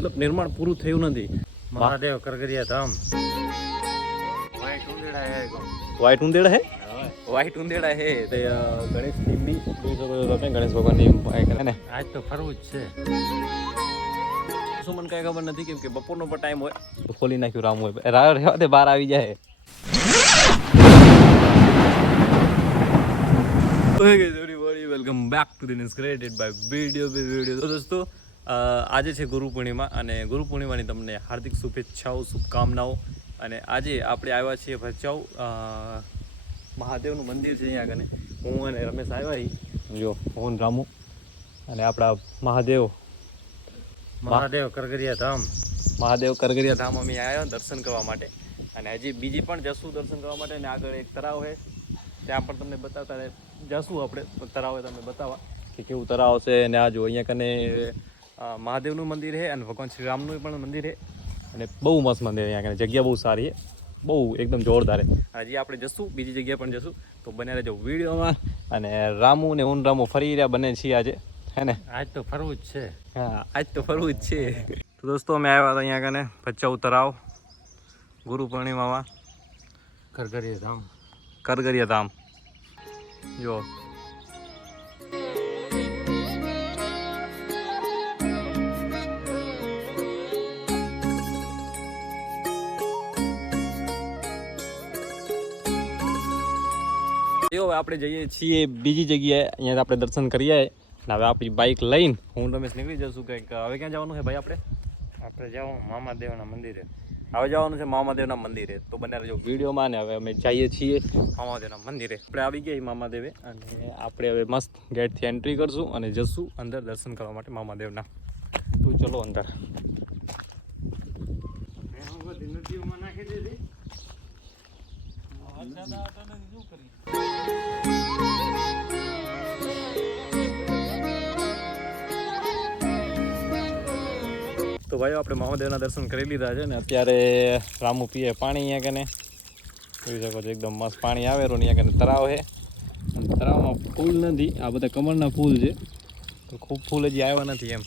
મતલબ નિર્માણ પૂરું થયું નથી. મહાદેવ કરગરિયા ધામ વ્હાઈટ ઉંદેડા હે વ્હાઈટ ઉંદેડા હે તે ગણેશ ટીમ્બી જોઈ શકો છો તમે ગણેશ ભગવાનની ને આજ તો ફરવું જ છે. શું મને કઈ ખબર નથી કેમ કે બપોરનો પણ ટાઈમ હોય તો ખોલી નાખ્યું રામ હોય રહેવા દે બહાર આવી જાય. Welcome back to the news created by video. તો દોસ્તો આજે છે ગુરુ પૂર્ણિમા અને ગુરુ પૂર્ણિમાની તમને હાર્દિક શુભેચ્છાઓ શુભકામનાઓ. અને આજે આપણે આવ્યા છીએ ભચાઉ મહાદેવનું મંદિર છે અહીંયા આગળ. હું અને રમેશ આવ્યા જો હું રામુ અને આપણા મહાદેવ કરગરિયા ધામ અમે આવ્યા દર્શન કરવા માટે. અને હજી બીજી પણ જશું દર્શન કરવા માટે. અને આગળ એક તળાવ છે ત્યાં પણ તમને બતાવતા જશું આપણે. તળાવ તમને બતાવવા કે કેવું તળાવ છે. અને આ જો અહીંયા કને મહાદેવનું મંદિર છે અને ભગવાન શ્રી રામનું પણ મંદિર છે. અને બહુ મસ્ત મંદિર અહીંયા કને જગ્યા બહુ સારી છે, બહુ એકદમ જોરદાર છે. હજી આપણે જશું બીજી જગ્યાએ પણ જશું તો બને રહેજો વિડીયોમાં. અને રામુ ને હું રામુ ફરી રહ્યા બને છીએ આજે હે ને. આજ તો ફરવું જ છે. હા આજ તો ફરવું જ છે. તો દોસ્તો અમે આવ્યા હતા અહીંયા કને ભચાઉ તળાવ ગુરુ પૂર્ણિમામાં કરગરિયા ધામ જો. હવે આપણે જઈએ છીએ બીજી જગ્યાએ. અહીંયા આપણે દર્શન કરીએ. હવે આપણી બાઇક લઈને હું રમેશ નીકળી જશું કંઈક. હવે ક્યાં જવાનું છે ભાઈ? આપણે જવું મામાદેવના મંદિરે. હવે જવાનું છે મામાદેવના મંદિરે. તો બને રહેજો વિડીયોમાં. ને હવે અમે જઈએ છીએ મામાદેવના મંદિરે. આપણે આવી ગયા મામાદેવે અને આપણે હવે મસ્ત ગેટથી એન્ટ્રી કરશું અને જશું અંદર દર્શન કરવા માટે મામાદેવના. તો ચલો અંદર. તો ભાઈઓ આપણે મહાદેવના દર્શન કરી લીધા છે ને અત્યારે રામુ પીએ પાણી. અહીંયા કને જોઈ શકો છો એકદમ મસ્ત પાણી આવે રહ્યું. અહીંયા કને તળાવ છે અને તળાવમાં ફૂલ નથી, આ બધા કમળના ફૂલ છે. તો ખૂબ ફૂલ હજી આવ્યા નથી એમ.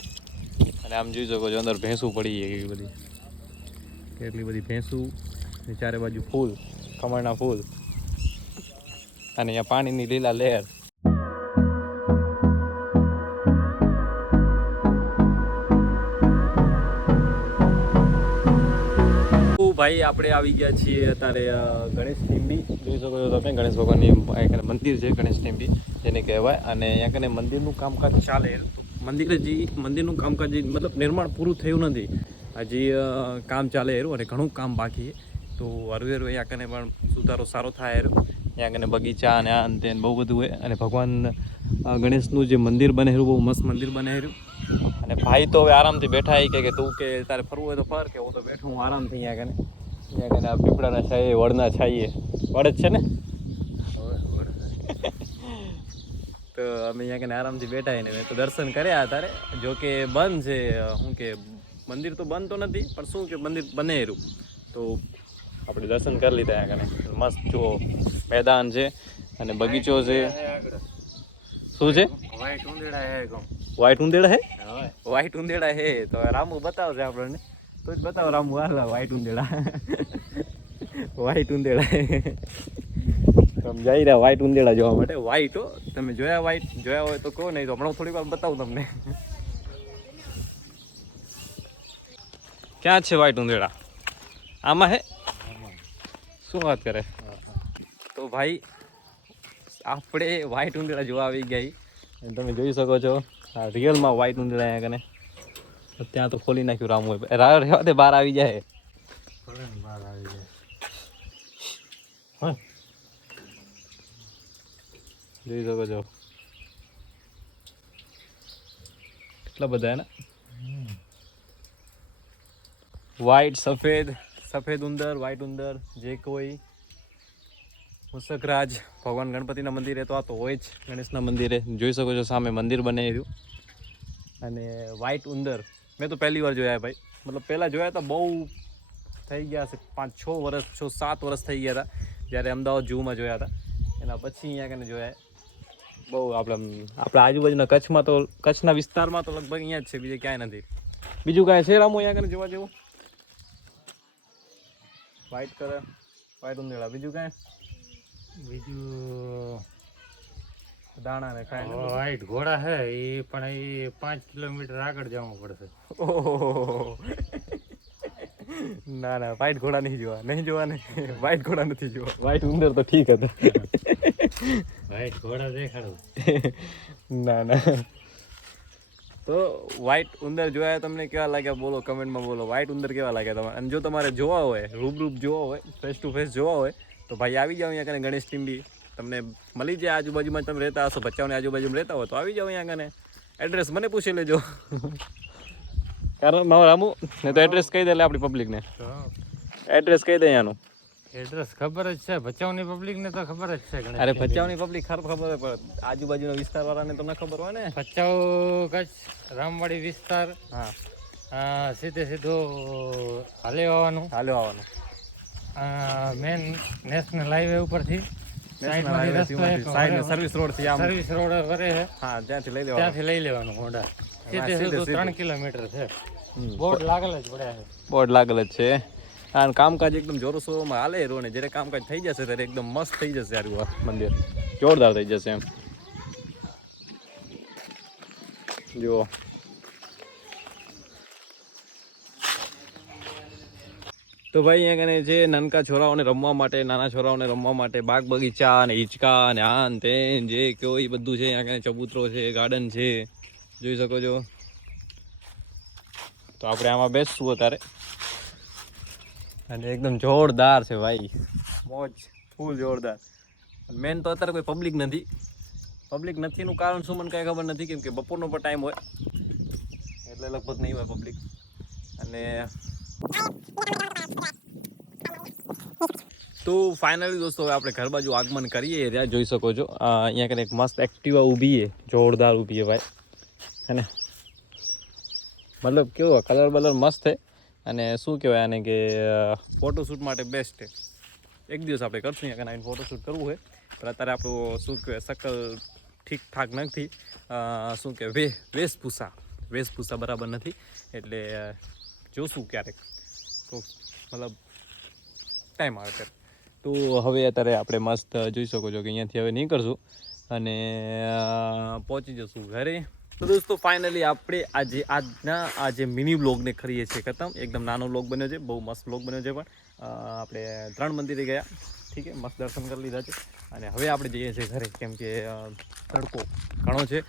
અને આમ જોઈ શકો છો અંદર ભેંસું પડી છે એવી બધી, કેટલી બધી ભેંસું. ચારે બાજુ ફૂલ, કમળના ફૂલ અને અહીંયા પાણીની લીલા લહેર. ભાઈ આપણે આવી ગયા છીએ અત્યારે ગણેશ ટીમ્બી જોઈ શકો છો તમે. ગણેશ ભગવાનની મંદિર છે ગણેશ ટીમ્બી જેને કહેવાય. અને અહીંયા કને મંદિરનું કામકાજ ચાલે. મંદિરનું કામકાજ મતલબ નિર્માણ પૂરું થયું નથી, હજી કામ ચાલે એરું અને ઘણું કામ બાકી છે. તો હરવેર અહીંયા કને પણ સુધારો સારો થાય એરું. અહીંયા કને બગીચા અને આ અંતે બહુ બધું હોય. અને ભગવાન ગણેશનું જે મંદિર બનેલું બહુ મસ્ત મંદિર બનેલું. અને ભાઈ તો હવે આરામથી બેઠા કે તું કે તારે ફરવું હોય તો ફર, કે હું તો બેઠું હું આરામથી. અહીંયા કને આ પીપળાના છાઈએ વડના છાઈએ વડ જ છે ને. તો અમે અહીંયા કને આરામથી બેઠા ને તો દર્શન કર્યા અત્યારે. જો કે બંધ છે, શું કે મંદિર તો બંધ તો નથી પણ શું કે મંદિર બને એરું. તો આપણે દર્શન કરી લીધા. અહીંયા કને મસ્ત જો મેદાન છે અને બગીચો છે. શું છે? વ્હાઈટ ઉંદેડા હે. વ્હાઈટ ઉંદેડા હે વ્હાઈટ ઉંદેડા હે. તો રામુ બતાવશે આપણને. તો જ બતાવો રામુ. હાલ વ્હાઈટ ઉંદેડા વ્હાઈટ ઉંદેડા તમે જઈ રહ્યા વ્હાઈટ ઉંદેડા જોવા માટે. વ્હાઈટ હો, તમે જોયા વ્હાઈટ જોયા હોય તો કહો, નહીં તો હમણાં થોડીક વાર બતાવું તમને. ક્યાં છે વ્હાઈટ ઉંદેડા? આમાં હે? શું વાત કરે? તો ભાઈ આપણે વ્હાઈટ ઉંદેડા જોવા આવી ગઈ. તમે જોઈ શકો છો આ રિયલમાં વ્હાઈટ ઉંદેડા અહીંયા કને. ત્યાં તો ખોલી નાખ્યું રામુ રહેવા દે બહાર આવી જાય. જોઈ શકો છો કેટલા બધા ને વ્હાઈટ સફેદ ઉંદર, વ્હાઈટ ઉંદર. જે કોઈ મુસકરાજ ભગવાન ગણપતિના મંદિરે તો આ તો હોય જ. ગણેશના મંદિરે જોઈ શકો છો સામે મંદિર બને રહ્યું. અને વ્હાઈટ ઉંદર મેં તો પહેલી વાર જોયા ભાઈ. મતલબ પહેલાં જોયા હતા બહુ થઈ ગયા છે, 5-6 વર્ષ 6-7 વર્ષ થઈ ગયા હતા જ્યારે અમદાવાદ ઝૂમાં જોયા હતા. એના પછી અહીંયા કને જોયા બહુ. આપણા આજુબાજુના કચ્છમાં તો કચ્છના વિસ્તારમાં તો લગભગ અહીંયા જ છે, બીજે ક્યાંય નથી. બીજું કાંઈ છે રામો અહીંયા કને જોવા જેવું? વ્હાઈટ કલર, વ્હાઈટ ઉંદેડા. બીજું કાંઈ? બીજું દાણા ને કાંઈ નથી? વ્હાઈટ ઘોડા છે એ પણ એ 5 કિલોમીટર આગળ જવું પડશે. ઓહો. ના ના, વ્હાઈટ ઘોડા નહીં જોવા ને. વ્હાઈટ ઘોડા નથી જોવા. વ્હાઈટ ઉંદર તો ઠીક હતા. વ્હાઈટ ઘોડા દેખાડું. ના. તો વ્હાઈટ ઉંદર જોયા તમને કેવા લાગ્યા બોલો, કમેન્ટમાં બોલો. વ્હાઈટ ઉંદર કેવા લાગ્યા તમારે? અને જો તમારે જોવા હોય, રૂબરૂપ જોવા હોય, ફેસ ટુ ફેસ જોવા હોય તો ભાઈ આવી જાઓ અહીંયા કને ગણેશ ટીમ્બી. તમને મળી જાય, આજુબાજુમાં તમે રહેતા હશો, ભચાઉની આજુબાજુમાં રહેતા હોય તો આવી જાઓ અહીંયા કને. એડ્રેસ મને પૂછી લેજો. કારણ મારો રામુ ને તો એડ્રેસ કહી દે એટલે આપણી પબ્લિકને એડ્રેસ કહી દે અહીંયાનું. એડ્રેસ ખબર જ છે, ભચાઉની પબ્લિક ને તો ખબર જ છે. અરે ભચાઉની પબ્લિક ખબર પડે, આજુબાજુના વિસ્તાર વાળાને તમને ખબર હોય ને. ભચાઉ કચ્છ રામવાડી વિસ્તાર. હા, સીધું આવવાનું. મેન નેશનલ હાઈવે ઉપરથી સર્વિસ રોડ થી સર્વિસ રોડ કરે છે. હા, ત્યાંથી લઈ લેવાનું હોન્ડા. સીધું 3 કિલોમીટર છે. બોર્ડ લાગેલ જ પડ્યા છે. બોર્ડ લાગેલ જ છે. અને કામકાજ એકદમ જોરશોરમાં હાલે રહ્યો ને જ્યારે કામકાજ થઈ જશે ત્યારે એકદમ મસ્ત થઈ જશે. આ મંદિર જોરદાર થઈ જશે એમ. જુઓ તો ભાઈ અહીંયા કને જે નાનકા છોરાઓને રમવા માટે, નાના છોરાઓને રમવા માટે બાગ બગીચા અને હિંચકા અને આન તેન જે કયો એ બધું છે. અહીંયા કને ચબૂતરો છે, ગાર્ડન છે, જોઈ શકો છો. તો આપણે આમાં બેસશું અત્યારે અને એકદમ જોરદાર છે ભાઈ, મોજ ફૂલ જોરદાર. મેન તો અત્યારે કોઈ પબ્લિક નથીનું કારણ શું મને કાંઈ ખબર નથી, કેમ કે બપોરનો પણ ટાઈમ હોય એટલે લગભગ નહીં હોય પબ્લિક. અને તો ફાઇનલી દોસ્તો હવે આપણે ઘર બાજુ આગમન કરીએ. ત્યાં જોઈ શકો છો અહીંયા કંઈક મસ્ત એક્ટિવા ઊભી છે, જોરદાર ઊભી છે ભાઈ. અને મતલબ કેવો કલર બલર મસ્ત છે. અને શું કહેવાય આને કે ફોટોશૂટ માટે બેસ્ટ છે. એક દિવસ આપણે કરશું અહીંયા આવીને ફોટોશૂટ કરવું હોય, પણ અત્યારે આપણું શું કહેવાય શકલ ઠીકઠાક નથી. શું કહેવાય વેશભૂષા બરાબર નથી, એટલે જોશું ક્યારેક તો મતલબ ટાઈમ આવે ત્યારે. તો હવે અત્યારે આપણે મસ્ત જોઈ શકો છો કે અહીંયાથી હવે નીકળશું અને પહોંચી જશું ઘરે. તો દોસ્તો ફાઇનલી આપણે આજના મિની વ્લોગને કરીએ છીએ ખતમ. એકદમ નાનો વ્લોગ બન્યો છે, બહુ મસ્ત વ્લોગ બન્યો છે. પણ આપણે 3 મંદિરે ગયા, ઠીક છે, મસ્ત દર્શન કરી લીધા છે. અને હવે આપણે જઈએ છીએ ઘરે, કેમ કે તડકો ઘણો છે.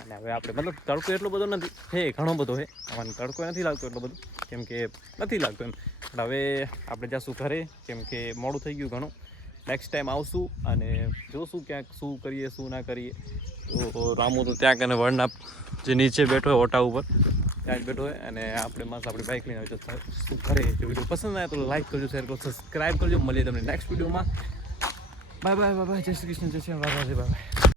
અને હવે આપણે મતલબ તડકો એટલો બધો નથી, હે ઘણો બધો છે. મને તડકો નથી લાગતો એટલો બધો, કેમ કે નથી લાગતો એમ. પણ હવે આપણે જઈશું ઘરે, કેમ કે મોડું થઈ ગયું ઘણું. નેક્સ્ટ ટાઈમ આવશું અને જોશું ક્યાંક શું કરીએ શું ના કરીએ. તો રામુ તો ત્યાં કને વળના જે નીચે બેઠો હોય ઓટા ઉપર, ત્યાં જ બેઠો હોય. અને આપણે મસ્ત આપણી બાઇક લઈને આવી તો શું કરે. જો વિડીયો પસંદ આવે તો લાઈક કરજો, શેર કરજો, સબસ્ક્રાઈબ કરજો. મળીએ તમને નેક્સ્ટ વિડીયોમાં. બાય જય શ્રી કૃષ્ણ, જય શ્રી રામ, બાય.